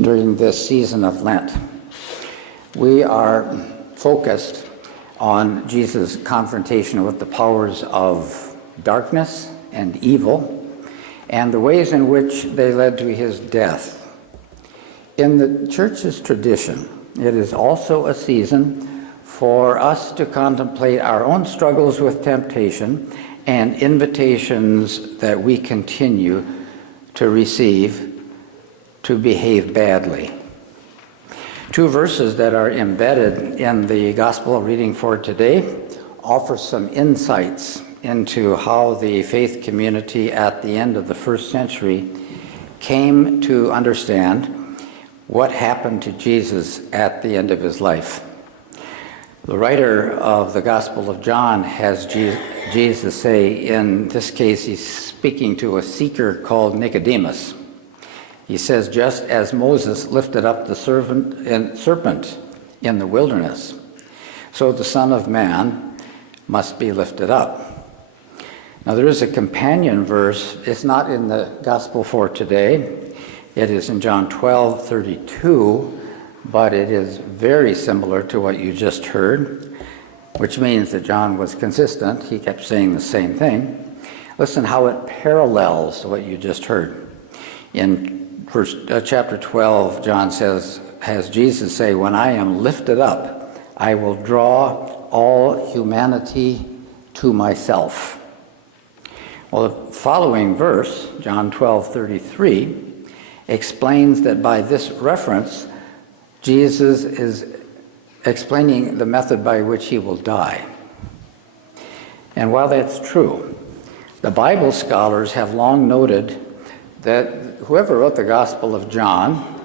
during this season of Lent. We are focused on Jesus' confrontation with the powers of darkness and evil and the ways in which they led to his death. In the church's tradition, it is also a season for us to contemplate our own struggles with temptation and invitations that we continue to receive to behave badly. Two verses that are embedded in the gospel reading for today offer some insights into how the faith community at the end of the first century came to understand what happened to Jesus at the end of his life. The writer of the Gospel of John has Jesus say, in this case, he's speaking to a seeker called Nicodemus. He says, just as Moses lifted up the serpent in the wilderness, so the Son of Man must be lifted up. Now there is a companion verse. It's not in the Gospel for today. It is in John 12:32, but it is very similar to what you just heard, which means that John was consistent. He kept saying the same thing. Listen how it parallels what you just heard. In chapter 12, John has Jesus say, when I am lifted up, I will draw all humanity to myself. Well, the following verse, John 12:33, explains that by this reference, Jesus is explaining the method by which he will die. And while that's true, the Bible scholars have long noted that whoever wrote the Gospel of John,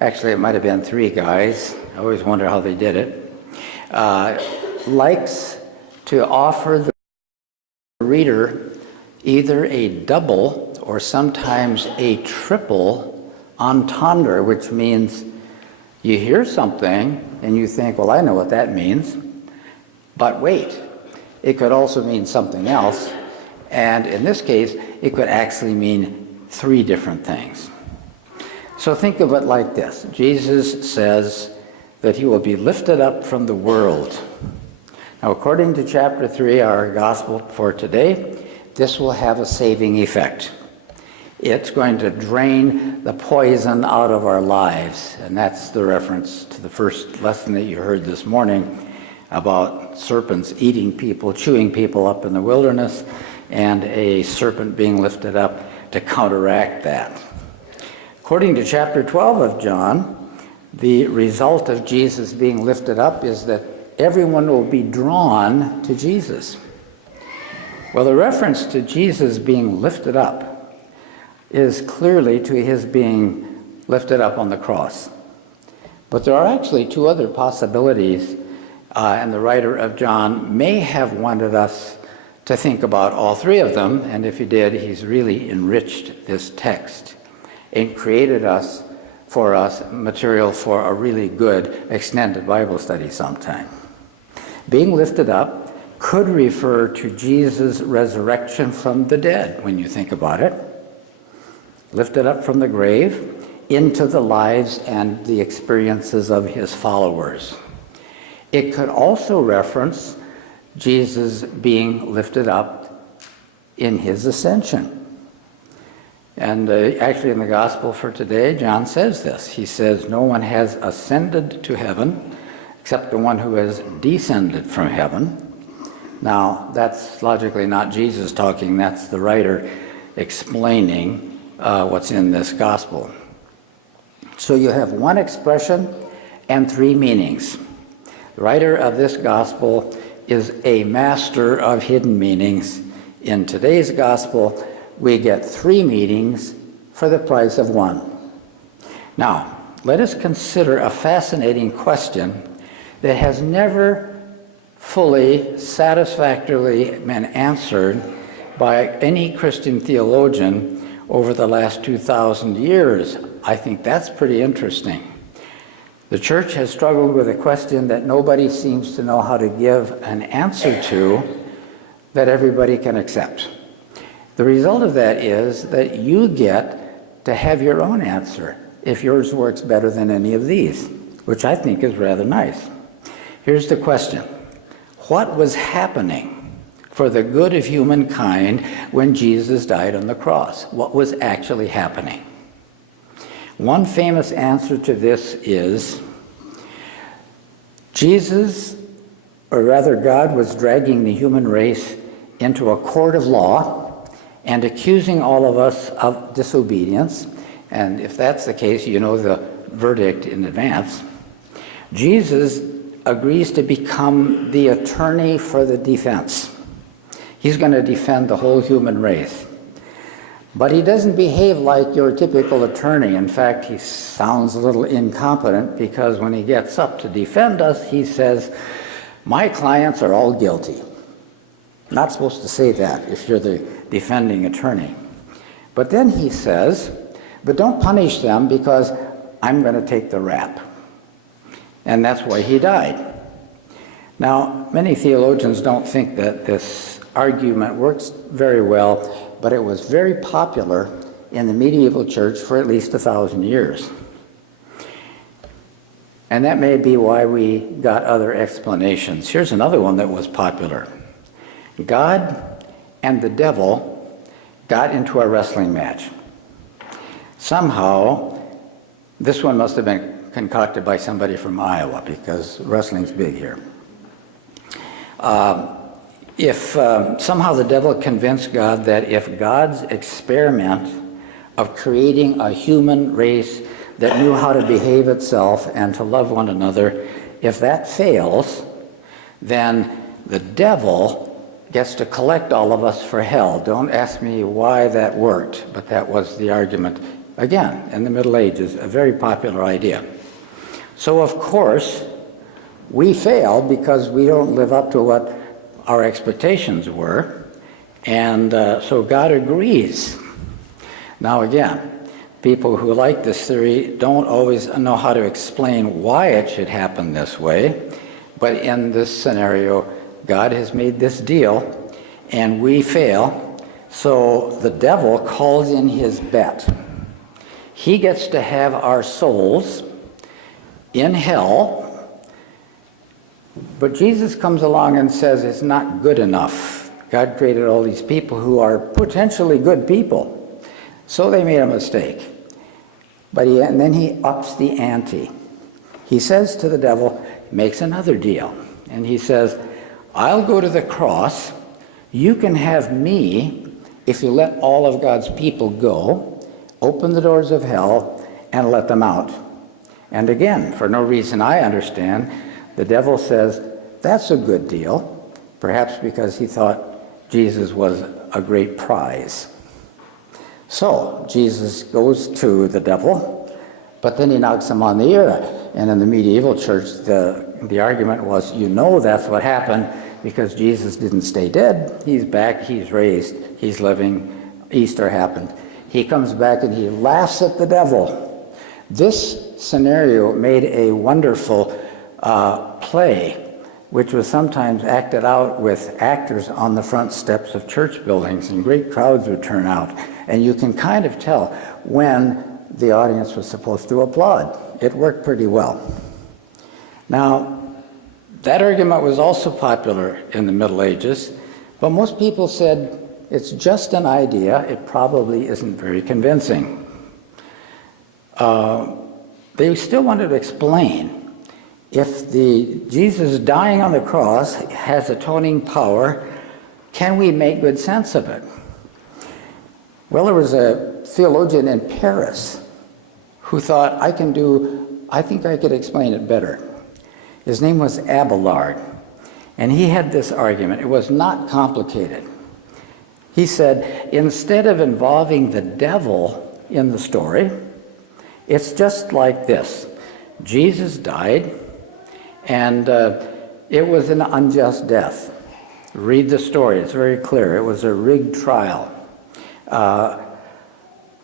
actually it might have been three guys, I always wonder how they did it, likes to offer the reader either a double or sometimes a triple entendre, which means you hear something and you think, well, I know what that means, but wait, it could also mean something else, and in this case, it could actually mean three different things. So think of it like this. Jesus says that he will be lifted up from the world. Now, according to chapter 3, our gospel for today, this will have a saving effect. It's going to drain the poison out of our lives. And that's the reference to the first lesson that you heard this morning about serpents eating people, chewing people up in the wilderness, and a serpent being lifted up to counteract that. According to chapter 12 of John, the result of Jesus being lifted up is that everyone will be drawn to Jesus. Well, the reference to Jesus being lifted up is clearly to his being lifted up on the cross. But there are actually two other possibilities, and the writer of John may have wanted us to think about all three of them, and if he did, he's really enriched this text and created for us material for a really good extended Bible study sometime. Being lifted up could refer to Jesus' resurrection from the dead, when you think about it. Lifted up from the grave into the lives and the experiences of his followers. It could also reference Jesus being lifted up in his ascension. And actually in the gospel for today, John says this. He says, no one has ascended to heaven except the one who has descended from heaven. Now, that's logically not Jesus talking. That's the writer explaining what's in this gospel. So you have one expression and three meanings. The writer of this gospel is a master of hidden meanings. In today's gospel, we get three meanings for the price of one. Now, let us consider a fascinating question that has never fully, satisfactorily been answered by any Christian theologian over the last 2,000 years. I think that's pretty interesting. The church has struggled with a question that nobody seems to know how to give an answer to that everybody can accept. The result of that is that you get to have your own answer. if yours works better than any of these, which I think is rather nice. Here's the question. What was happening for the good of humankind when Jesus died on the cross? What was actually happening? One famous answer to this is Jesus, or rather God, was dragging the human race into a court of law and accusing all of us of disobedience. And if that's the case, you know the verdict in advance. Jesus agrees to become the attorney for the defense. He's going to defend the whole human race. But he doesn't behave like your typical attorney. In fact, he sounds a little incompetent because when he gets up to defend us, he says, "My clients are all guilty." Not supposed to say that if you're the defending attorney. But then he says, "But don't punish them because I'm going to take the rap." And that's why he died. Now, many theologians don't think that this argument works very well, but it was very popular in the medieval church for at least 1,000 years. And that may be why we got other explanations. Here's another one that was popular. God and the devil got into a wrestling match. Somehow, this one must have been concocted by somebody from Iowa because wrestling's big here. If somehow the devil convinced God that if God's experiment of creating a human race that knew how to behave itself and to love one another, if that fails, then the devil gets to collect all of us for hell. Don't ask me why that worked, but that was the argument. Again, in the Middle Ages, a very popular idea. So of course, we fail because we don't live up to what our expectations were, and so God agrees. Now again, people who like this theory don't always know how to explain why it should happen this way, but in this scenario, God has made this deal, and we fail, so the devil calls in his bet. He gets to have our souls in hell. But Jesus comes along and says it's not good enough. God created all these people who are potentially good people. So they made a mistake. And then he ups the ante. He says to the devil, makes another deal. And he says, I'll go to the cross. You can have me if you let all of God's people go, open the doors of hell, and let them out. And again, for no reason I understand, the devil says, that's a good deal, perhaps because he thought Jesus was a great prize. So Jesus goes to the devil, but then he knocks him on the ear. And in the medieval church, the argument was, you know that's what happened because Jesus didn't stay dead. He's back, he's raised, he's living, Easter happened. He comes back and he laughs at the devil. This scenario made a wonderful play, which was sometimes acted out with actors on the front steps of church buildings, and great crowds would turn out. And you can kind of tell when the audience was supposed to applaud. It worked pretty well. Now, that argument was also popular in the Middle Ages, but most people said it's just an idea, it probably isn't very convincing. They still wanted to explain if Jesus dying on the cross has atoning power, can we make good sense of it? Well, there was a theologian in Paris who thought, I think I could explain it better. His name was Abelard, and he had this argument. It was not complicated. He said, instead of involving the devil in the story, it's just like this. Jesus died, and it was an unjust death. Read the story, it's very clear. It was a rigged trial.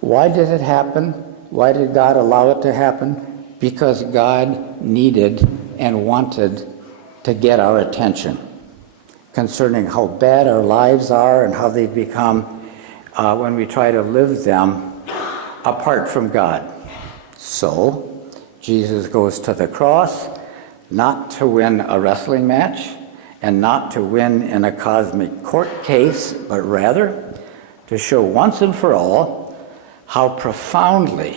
Why did it happen? Why did God allow it to happen? Because God needed and wanted to get our attention concerning how bad our lives are and how they've become when we try to live them apart from God. So, Jesus goes to the cross not to win a wrestling match and not to win in a cosmic court case, but rather to show once and for all how profoundly,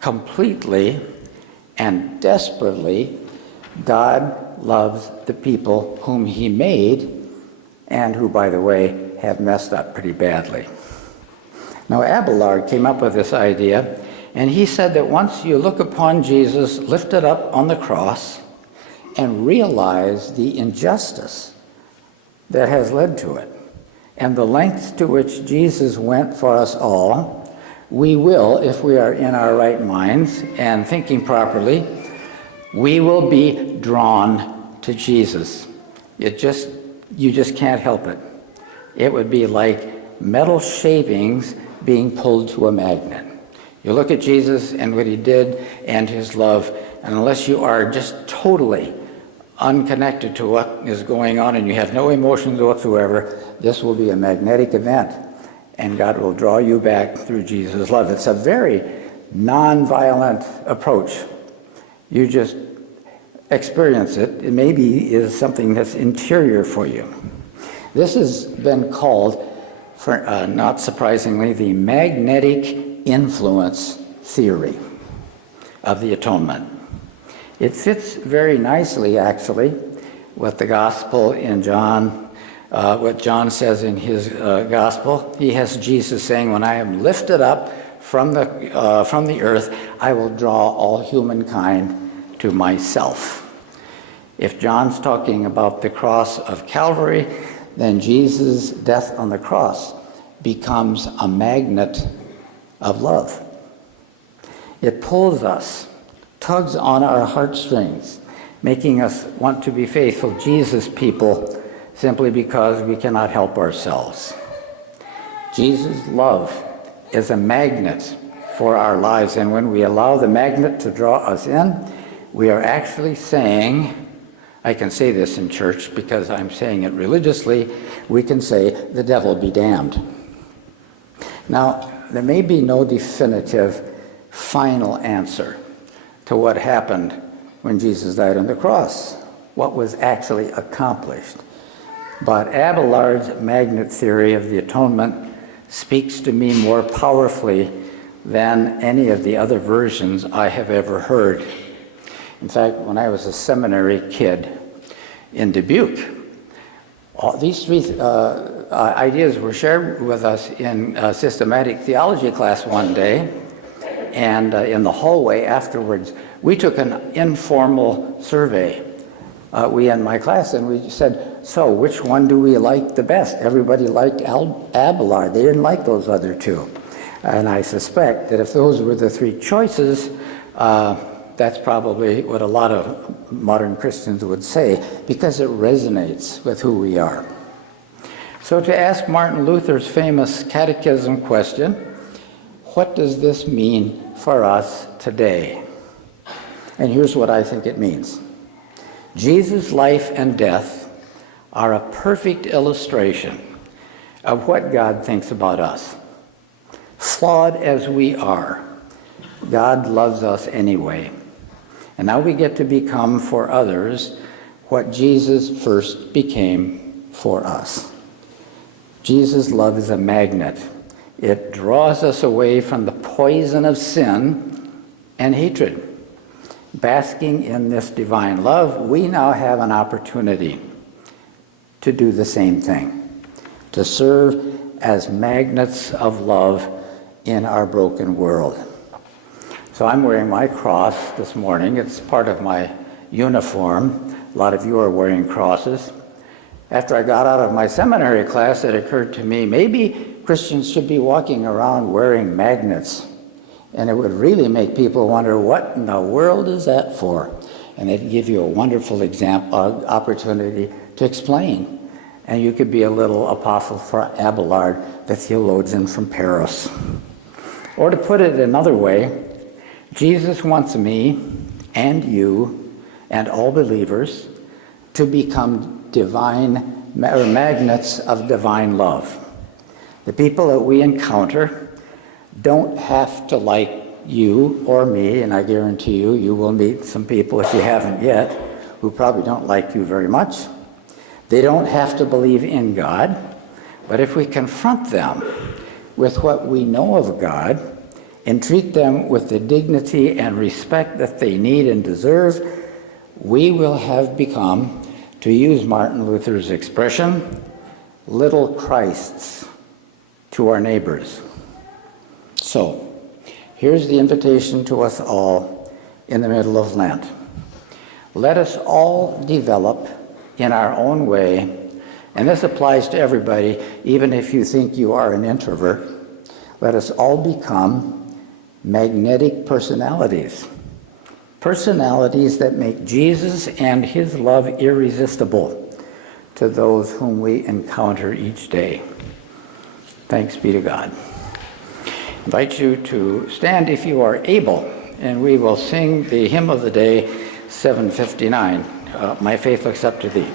completely, and desperately God loves the people whom he made and who, by the way, have messed up pretty badly. Now, Abelard came up with this idea, and he said that once you look upon Jesus lifted up on the cross and realize the injustice that has led to it and the lengths to which Jesus went for us all, we will, if we are in our right minds and thinking properly, we will be drawn to Jesus. You just can't help it. It would be like metal shavings being pulled to a magnet. You look at Jesus and what he did and his love, and unless you are just totally unconnected to what is going on and you have no emotions whatsoever, this will be a magnetic event, and God will draw you back through Jesus' love. It's a very non-violent approach. You just experience it. It maybe is something that's interior for you. This has been called, not surprisingly, the magnetic influence theory of the atonement. It fits very nicely, actually, with the gospel in John, what John says in his gospel. He has Jesus saying, when I am lifted up from the earth, I will draw all humankind to myself. If John's talking about the cross of Calvary, then Jesus' death on the cross becomes a magnet of love. It pulls us, tugs on our heartstrings, making us want to be faithful Jesus people simply because we cannot help ourselves. Jesus' love is a magnet for our lives, and when we allow the magnet to draw us in, we are actually saying, I can say this in church because I'm saying it religiously, we can say, the devil be damned. Now, there may be no definitive final answer to what happened when Jesus died on the cross, what was actually accomplished. But Abelard's magnet theory of the atonement speaks to me more powerfully than any of the other versions I have ever heard. In fact, when I was a seminary kid in Dubuque, all these three ideas were shared with us in a systematic theology class one day, and in the hallway afterwards, we took an informal survey, we and my class, and we said, so which one do we like the best? Everybody liked Abelard. They didn't like those other two. And I suspect that if those were the three choices, that's probably what a lot of modern Christians would say, because it resonates with who we are. So to ask Martin Luther's famous catechism question, what does this mean for us today? And here's what I think it means. Jesus' life and death are a perfect illustration of what God thinks about us. Flawed as we are, God loves us anyway. And now we get to become for others what Jesus first became for us. Jesus' love is a magnet. It draws us away from the poison of sin and hatred. Basking in this divine love, we now have an opportunity to do the same thing, to serve as magnets of love in our broken world. So I'm wearing my cross this morning. It's part of my uniform. A lot of you are wearing crosses. After I got out of my seminary class, it occurred to me, maybe Christians should be walking around wearing magnets. And it would really make people wonder, what in the world is that for? And it'd give you a wonderful opportunity to explain. And you could be a little apostle for Abelard, the theologian from Paris. Or to put it another way, Jesus wants me and you and all believers to become magnets of divine love. The people that we encounter don't have to like you or me, and I guarantee you, you will meet some people, if you haven't yet, who probably don't like you very much. They don't have to believe in God, but if we confront them with what we know of God and treat them with the dignity and respect that they need and deserve, we will have become, to use Martin Luther's expression, little Christs to our neighbors. So, here's the invitation to us all in the middle of Lent. Let us all develop in our own way, and this applies to everybody, even if you think you are an introvert. Let us all become magnetic personalities. Personalities that make Jesus and his love irresistible to those whom we encounter each day. Thanks be to God. I invite you to stand if you are able, and we will sing the hymn of the day, 759, My Faith Looks Up to Thee.